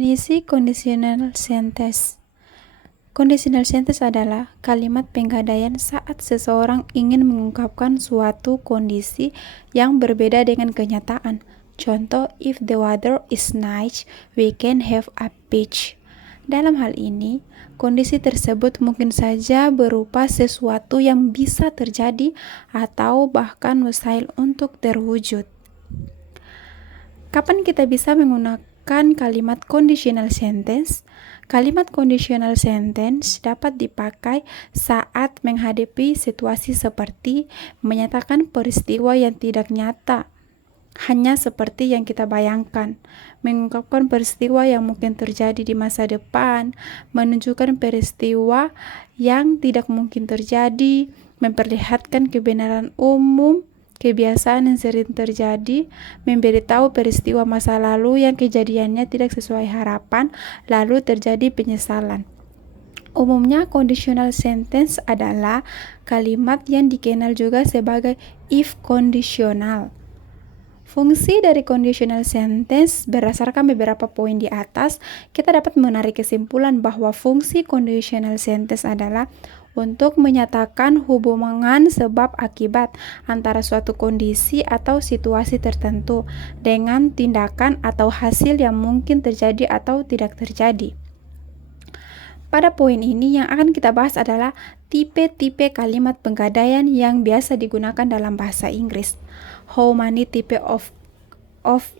Definisi conditional sentence. Conditional sentence adalah kalimat penggadaian saat seseorang ingin mengungkapkan suatu kondisi yang berbeda dengan kenyataan. Contoh, if the weather is nice, we can have a beach. Dalam hal ini, kondisi tersebut mungkin saja berupa sesuatu yang bisa terjadi atau bahkan mustahil untuk terwujud. Kapan kita bisa menggunakan kalimat conditional sentence? Kalimat conditional sentence dapat dipakai saat menghadapi situasi seperti menyatakan peristiwa yang tidak nyata, hanya seperti yang kita bayangkan, mengungkapkan peristiwa yang mungkin terjadi di masa depan, menunjukkan peristiwa yang tidak mungkin terjadi, memperlihatkan kebenaran umum, kebiasaan yang sering terjadi, memberitahu peristiwa masa lalu yang kejadiannya tidak sesuai harapan, lalu terjadi penyesalan. Umumnya, conditional sentence adalah kalimat yang dikenal juga sebagai if conditional. Fungsi dari conditional sentence berdasarkan beberapa poin di atas, kita dapat menarik kesimpulan bahwa fungsi conditional sentence adalah untuk menyatakan hubungan sebab akibat antara suatu kondisi atau situasi tertentu dengan tindakan atau hasil yang mungkin terjadi atau tidak terjadi. Pada poin ini yang akan kita bahas adalah tipe-tipe kalimat penggadaian yang biasa digunakan dalam bahasa Inggris. How many type of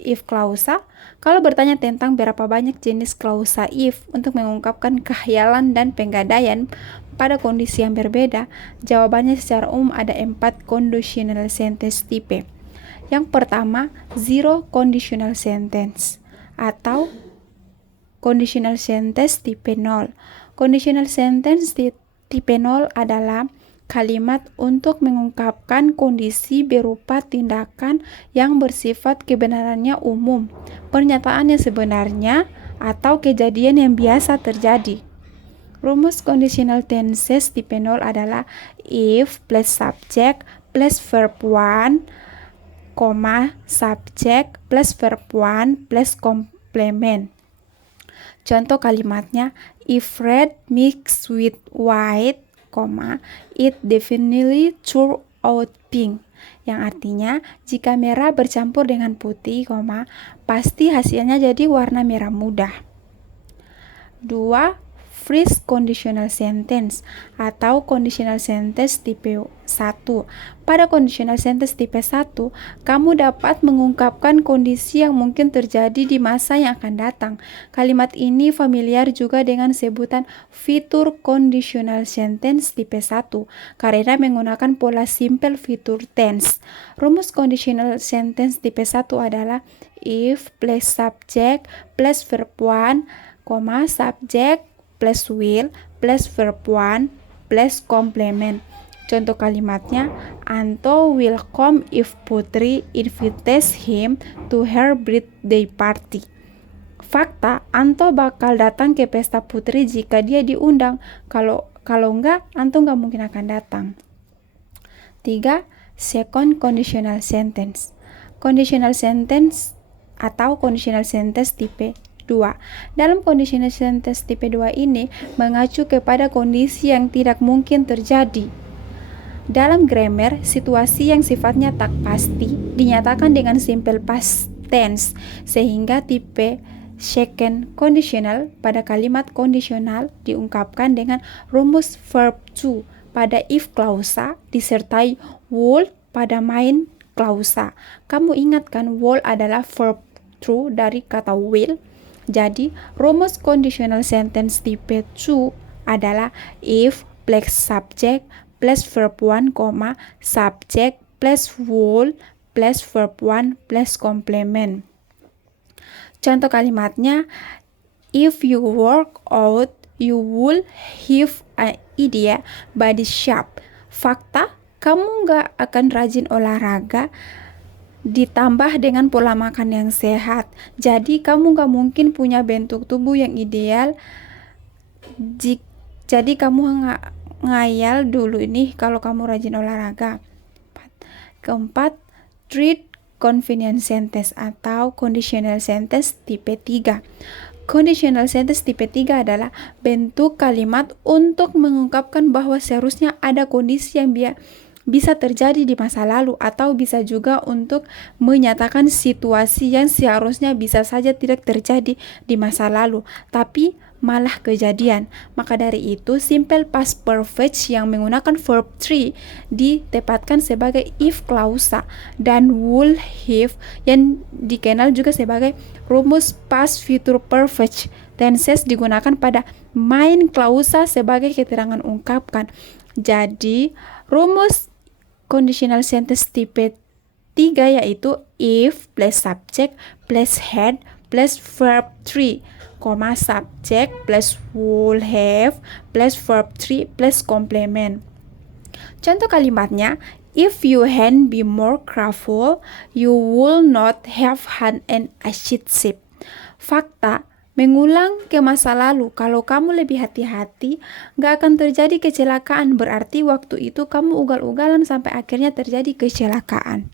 if clausa? Kalau bertanya tentang berapa banyak jenis klausa if untuk mengungkapkan khayalan dan penggadaian pada kondisi yang berbeda, jawabannya secara umum ada 4 conditional sentence tipe. Yang pertama, zero conditional sentence atau conditional sentence tipe 0. Conditional sentence tipe 0 adalah kalimat untuk mengungkapkan kondisi berupa tindakan yang bersifat kebenarannya umum, pernyataan yang sebenarnya, atau kejadian yang biasa terjadi. Rumus conditional tenses tipe 0 adalah if plus subject plus verb 1, subject plus verb 1 plus complement. Contoh kalimatnya, if red mixed with white, it definitely turn out pink. Yang artinya, jika merah bercampur dengan putih, pasti hasilnya jadi warna merah muda. 2. Phrase conditional sentence atau conditional sentence tipe 1. Pada conditional sentence tipe 1, kamu dapat mengungkapkan kondisi yang mungkin terjadi di masa yang akan datang. Kalimat ini familiar juga dengan sebutan fitur conditional sentence tipe 1 karena menggunakan pola simple future tense. Rumus conditional sentence tipe 1 adalah if plus subject plus verb 1, subject plus will plus verb 1 plus complement. Contoh kalimatnya, Anto will come if Putri invites him to her birthday party. Fakta, Anto bakal datang ke pesta Putri jika dia diundang. Kalau enggak, Anto enggak mungkin akan datang. 3. Second conditional sentence. Conditional sentence atau conditional sentence tipe 2. Dalam conditional sentence tipe 2 ini mengacu kepada kondisi yang tidak mungkin terjadi. Dalam grammar, situasi yang sifatnya tak pasti dinyatakan dengan simple past tense, sehingga tipe second conditional pada kalimat kondisional diungkapkan dengan rumus verb to pada if klausa disertai would pada main klausa. Kamu ingat kan would adalah verb to dari kata will? Jadi, rumus conditional sentence tipe 2 adalah if plus subject plus verb 1, subject plus would plus verb 1 plus complement. Contoh kalimatnya, if you work out, you will have an idea body shape. Fakta, kamu nggak akan rajin olahraga ditambah dengan pola makan yang sehat. Jadi kamu gak mungkin punya bentuk tubuh yang ideal. Jadi kamu ngayal dulu ini kalau kamu rajin olahraga. Keempat, treat convenient sentence atau conditional sentence tipe 3. Conditional sentence tipe 3 adalah bentuk kalimat untuk mengungkapkan bahwa seharusnya ada kondisi yang bisa terjadi di masa lalu, atau bisa juga untuk menyatakan situasi yang seharusnya bisa saja tidak terjadi di masa lalu, tapi malah kejadian. Maka dari itu, simple past perfect yang menggunakan verb 3 ditempatkan sebagai if clausa, dan would have yang dikenal juga sebagai rumus past future perfect tenses digunakan pada main clausa sebagai keterangan ungkapkan. Jadi, rumus conditional sentence tipe 3 yaitu if plus subject plus had plus verb 3, subject plus would have plus verb 3 plus complement. Contoh kalimatnya, if you had been more careful, you would not have had an acid ship. Fakta, mengulang ke masa lalu, kalau kamu lebih hati-hati, gak akan terjadi kecelakaan. Berarti waktu itu kamu ugal-ugalan sampai akhirnya terjadi kecelakaan.